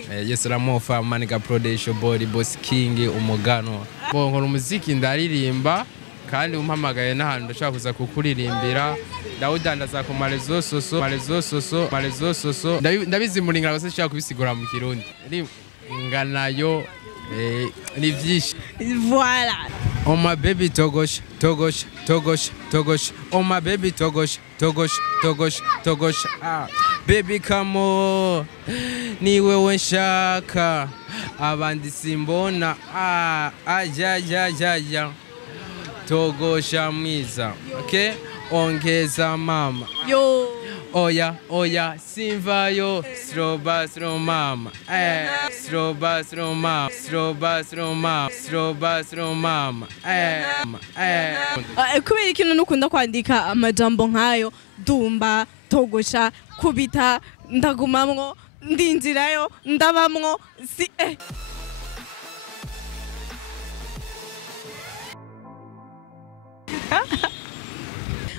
Yes, Ramofa, Manika Prodesho, Body, Boss King, Umugano. Nkora umuziki ndaririmba kandi umpamagaye n'ahantu ndashaka kuza kukuririmbira. Ndawudandaza ku marezo soso. Ndabizi muringa bose nshaka kubisigura mu Kirundi. Nganayo ni vyinshi. Voilà. Oh my baby togosh. Oh my baby togosh. Ah, baby come on. Ni wewe nshaka. Abandi simbona. Ya. Togosha mwiza. Okay? Ongeza mama. Yo. Oya, simvayo, slow mama. Slow mama. Kubera ikintu nukunda kwandika amajambo nkayo dumba, togosha, kubita, ndagumamwo, ndinjirayo, ndabamwo, si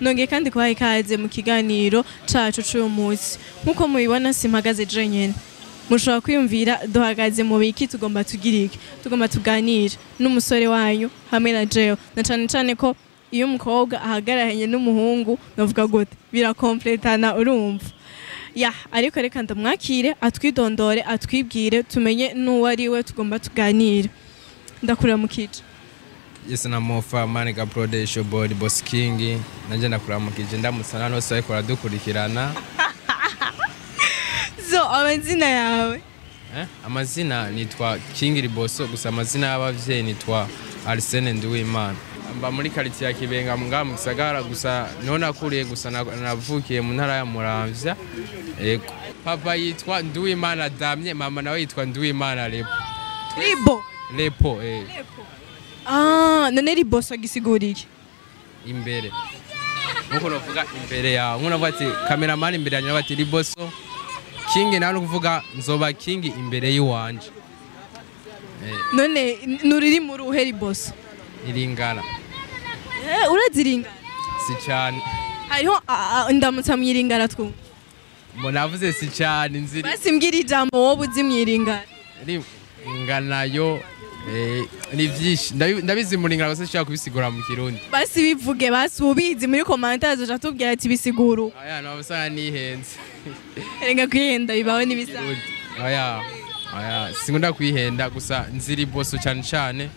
Nonge kandi kwa ikaze mu kiganiro cacu cy'uyu munsi nkuko mubibona simpagaze jenyene mushobora kwiyumvira duhagaze mu biki tugomba tugirike tugomba tuganira n'umusore wanyu hamwe na jewe na cyane ko iyo umukobwa ahagararanye n'umuhungu navuga gute birakompletana urumva ariko reka ndamwakire atwidondore atwibwire tumenye n'uwo ari we tugomba tuganira ndakura mu kice. Yes, Ramofa, Manika Prodesho, Body, Boss King. Nanje ndakuramukije ndamusana no sai kora dukurikirana. So amazina yawe? Amazina nitwa King Riboso gusa amazina y'abavyeyi nitwa Arsene Nduwimana. Mba muri quartier ya Kibenga mu Gisagara gusa none akuriye gusa navukiye mu ntara ya Muramvya. Ego. Papa yitwa Nduwimana Damye, mama nawe yitwa Nduwimana Lepo. Lepo. None Riboso agisiguriye imbere nkuko novuga imbere yawe nkunavuga ati cameraman imbere yanyu bati Riboso King nawe kuvuga nzoba King imbere yiwanje. None nuriri muri uhe Riboso iringana uraziringana si cyane hariho ndamutsa mwiringana twumva navuze si cyane nziri basi mbwira ijambo wowe uzi mwiringana nganayo ni vyinshi ndabizi muringa bose nshaka kubisigura mu Kirundi basi bivuge basi ubizi muri commentaires uja tubwira ati bisiguru no basanga nihenze renga kwihenda bibaho nibisanga singunda kwihenda gusa nziri boso cyane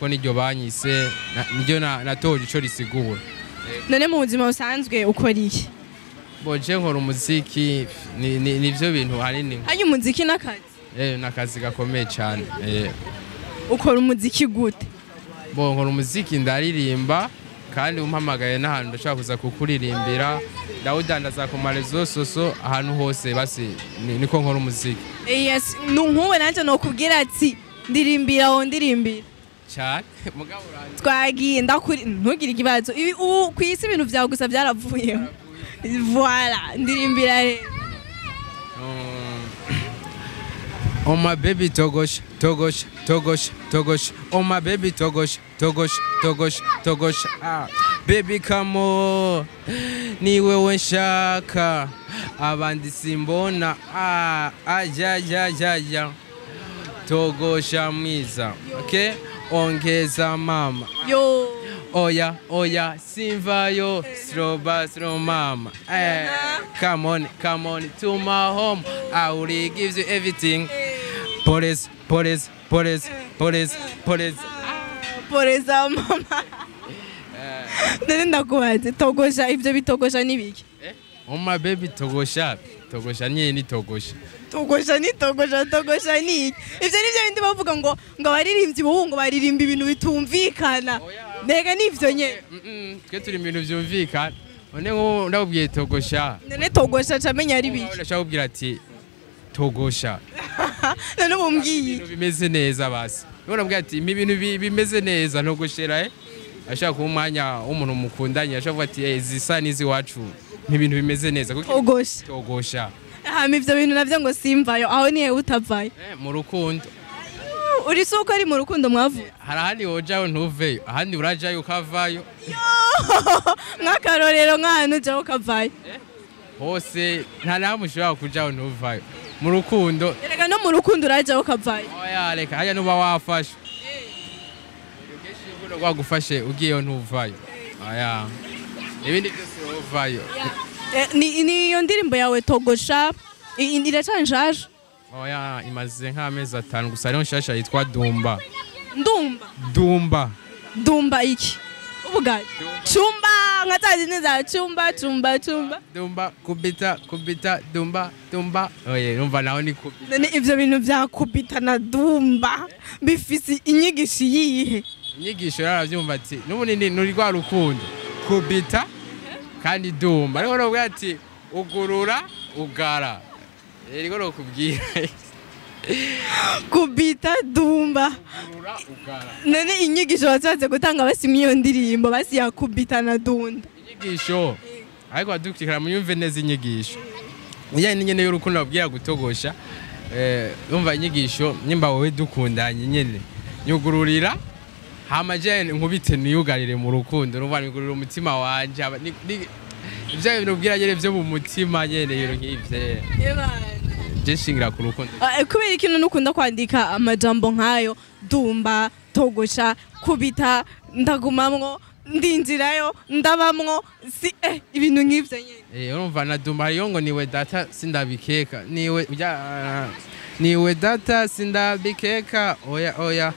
ko niryo banyise niryo natoje ico risigura. None mu buzima busanzwe ukora iki? Boje nkora umuziki nivyo bintu hanini. Hanyu umuziki nakazi? Nakazi gakomeye cyane. Ukora umuziki gute? Nkora umuziki ndaririmba kandi umpamagaye n'ahantu ndashaka kuza kukuririmbira. Ndawudandaza ku marezo soso ahantu hose basi niko nkora umuziki. Yes, nkuwe nanje no kugira ati ndirimbira aho ndirimbira. Cyane mugabo uranje. Twagiye ndakuri ntugire ikibazo. Ibi ubu kwisi ibintu vyawe gusa byaravuye. Voilà, ndirimbira rero. Oh my baby togosh. Oh my baby togosh. Ah, baby come on. Ni wewe nshaka. Abandi simbona. Ya. Togosha mwiza. Okay? Ongeza mama. Yo. Oya, simvayo, slow mama. Come on to my home. I will give you everything. Police. Poreza mama. None ndakubaze togosha ivyo bitogosha nibiki? Oh my baby togosha nyine ni togosha. Togosha ni ivyo nivyo bindi bavuga ngo baririmbyi buhungu baririmba ibintu bitumvikana. Nega nivyo nye. Twe turi ibintu byumvikana. None ngo ndabubwiye togosha. None togosha camenya ari biki? Ndashaka kubwira ati togosha. None bumbwiye. Bimeze neza basi. None mbwira ati ibintu bimeze neza ntogoshera ashaka kumwanya umuntu mukundanye ashaka ati zisa nizi wacu ibintu bimeze neza togosha. Ivyo bintu navyo ngo simvayo aho nihe utavayo? Mu rukundo. Uri suko ari mu rukundo mwavu? Harahandi wojayo ntuveyo ahandi urajayo ukavayo. Mwakarorero nk'ahantu ujaho ukavayo. hose nta namwe ushobora kujaho ntuvayo mu rukundo. Erega no mu rukundo urajaho ukavayo. Oya reka hajya nuba wafashe urugeshi rwagufashe ugiyeyo ntuvayo. Oya ibindi byose uvayo. Ni iyo ndirimbo yawe togosha iracana nshaje? Oya imaze nk'amezi 5 gusa ariho nshasha yitwa Dumba. Dumba? Dumba iki? Uvuga chumba nkatazi neza chumba. Dumba kubita dumba. Oye numva naho ni kubita. None ivyo bintu vya kubita na dumba bifise inyigisho yihe? Inyigisho yaravyumva ati n'ubunini nuri rwa rukundo kubita kandi dumba. Ariko no bwati ugurura ugara. Eriko no kubwira. Kubita dumba. Ugurura ugara. None inyigisho washatse gutanga basimwe iyo ndirimbo basi ya kubita na dunda. Inyigisho ariko adukikira mu yumve neza inyigisho. Ujyanye nyene y'urukundo babwira gutogosha umva inyigisho nyimba wowe dukundanye nyene nyugururira hama jene nkubite niyugarire mu rukundo numva nigururira umutima wanje ivyo bintu bwira nyene vyo mu mutima nyene yero nk'ivyo jeshingira ku rukundo. Kubera ikintu nukunda kwandika amajambo nkayo dumba togosha kubita ndagumamwo ndinjirayo ndabamwo si ibintu nk'ivyo nyene. Urumva na dumba hariyo ngo niwe data sindabikeka niwe data sindabikeka oya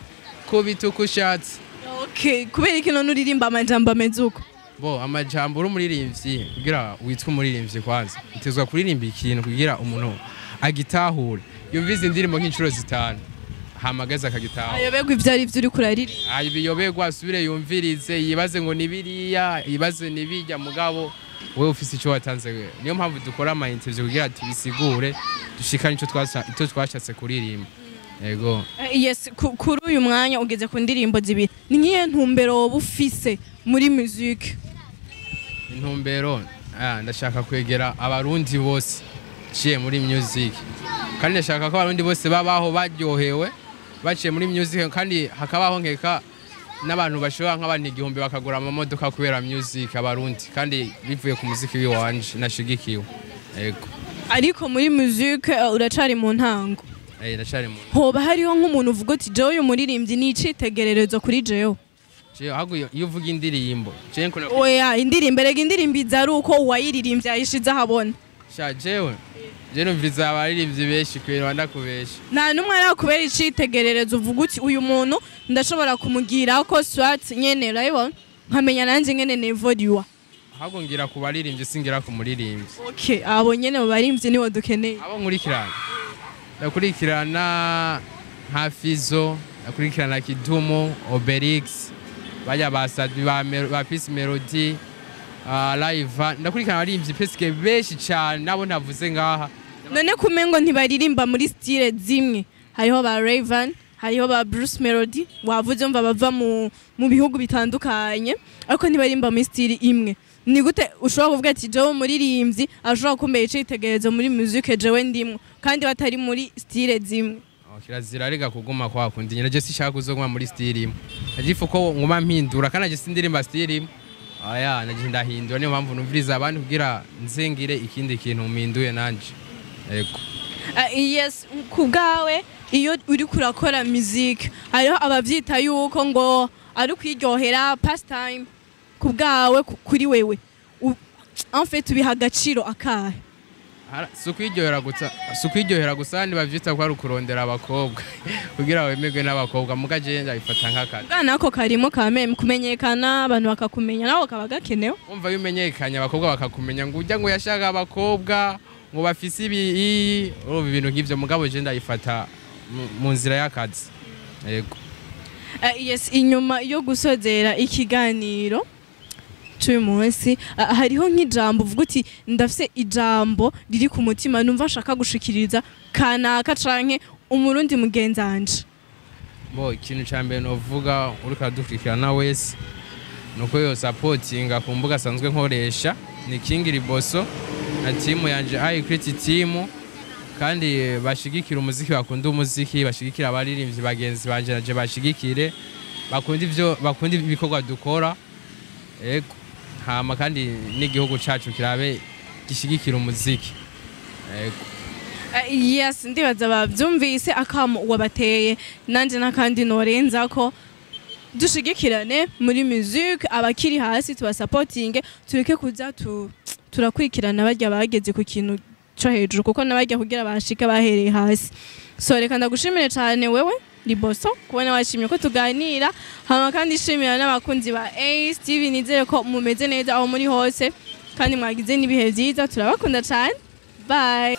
kubita uko ushatse. Okay, kubera ikintu nuririmba amajambo ameze uko? Bo amajambo uri umuririmbyi kugira witwa umuririmbyi kwanza utezwa kuririmba ikintu kugira umuntu agitahure yumvize indirimbo nk'incuro 5 hamagaza akagitaho. Ayobegwa ivyo ari vyo uri kurarira. Ayobegwa asubire yumvirize yibaze ngo nibiriya yibaze nibijya mugabo wewe ufise ico watanze wewe. Niyo mpamvu dukora ama interview kugira tubisigure dushikane ico twashatse kuririmba. Yego. Yes, kuri uyu mwanya ugeze ku ndirimbo zibiri. Ni nkiye ntumbero wowe ufise muri music? Intumbero ndashaka kwegera abarundi bose ciye muri music. Kandi ndashaka ko abarundi bose babaho baryohewe baciye muri music kandi hakabaho nkeka n'abantu bashobora nk'abantu 1000 bakagura amamodoka kubera music abarundi kandi bivuye ku muziki wanje nashigikiwe. Yego. Ariko muri music uracari mu ntango. Ndacari mu. Hoba hariho nk'umuntu uvuga ati jewe uyu muririmbyi ni icitegererezo kuri jewe? Hago iyo uvuga indirimbo. Oya indirimbo rega indirimbo izari uko uwayiririmbye ayishize ahabona. Jewe numviriza abaririmbyi benshi kwera ndakubesha. Nta numwe arakubera icitegererezo uvuga uti uyu muntu ndashobora kumugira ko swat nyene urayibona nkamenya nanje nyene nevodiwa. Hago ngira ku baririmbyi singira ku muririmbyi. Okay, abo nyene baririmbyi niwo dukeneye. Abo ndakurikirana Hafizo, ndakurikirana Kidumo, Obelix, bajya basadwi ba Peace Melody, live ndakurikirana abaririmbyi peske benshi cyane nabo navuze ngaha. None kumengo ntibaririmba muri style zimwe. Hariho ba Raven, hariho ba Bruce Melody, wavuze mva bava mu bihugu bitandukanye, ariko ntibaririmba muri style imwe. Ni gute ushobora kuvuga ati jewe muririmbyi ashobora kumbera icitegererezo muri music jewe ndimwe kandi batari muri style zimwe? Kirazira rega kuguma kwa kundi nyine je sishaka kuzoguma muri style imwe. Agifu ko nguma mpindura kana je sindirimba style imwe. Aya naje ndahindura niyo mpamvu numviriza abantu kugira nzengire ikindi kintu mpinduye nanje. Yego. Yes, kubgawe iyo uri kurakora music hariho abavyita yuko ngo ari kwiryohera pastime. Kubgawe kuri wewe en fait ubiha agaciro akahe? Sukwiryohera gusa ni bavyita ko ari kurondera abakobwa kugira wemegwe n'abakobwa mugaje ndabifata nk'akazi. Bwana ako karimo kameme kumenyekana abantu bakakumenya nawo kabagakenewe. Umva yumenyekanye abakobwa bakakumenya ngo ujya ngo yashaka abakobwa ngo bafise ibi ibintu nk'ivyo mugabo je ndabifata mu nzira y'akazi. Yego. Yes, inyuma yo gusozera ikiganiro cy'uyu munsi hariho nk'ijambo uvuga uti ndafise ijambo riri ku mutima numva nshaka gushikiriza kanaka canke umurundi mugenzanje. Bo ikintu cyambere no vuga uri kadufikirana wese nuko yo supportinga ku mbuga sanzwe nkoresha ni Kingiriboso na timu yanje create team kandi bashigikira umuziki bakunda umuziki bashigikira abaririmbyi bagenzi banje naje bashigikire bakunda ibikorwa dukora. Ego hama kandi n'igihugu cacu kirabe gishigikira umuziki. Yes, ndibaza bavyumvise akamo wabateye nanje nakandi norenza ko dushigikirane muri music abakiri hasi tubasupporting tureke kuza turakurikirana barya bageze ku kintu cyo hejuru kuko nabajya kugira bashika bahereye hasi. So reka ndagushimire cyane wewe Liboso kubona washimye ko tuganira hama kandi shimira n'abakunzi ba Ace TV nizere ko mumeze neza aho muri hose kandi mwagize nibihe byiza turabakunda cyane. Bye.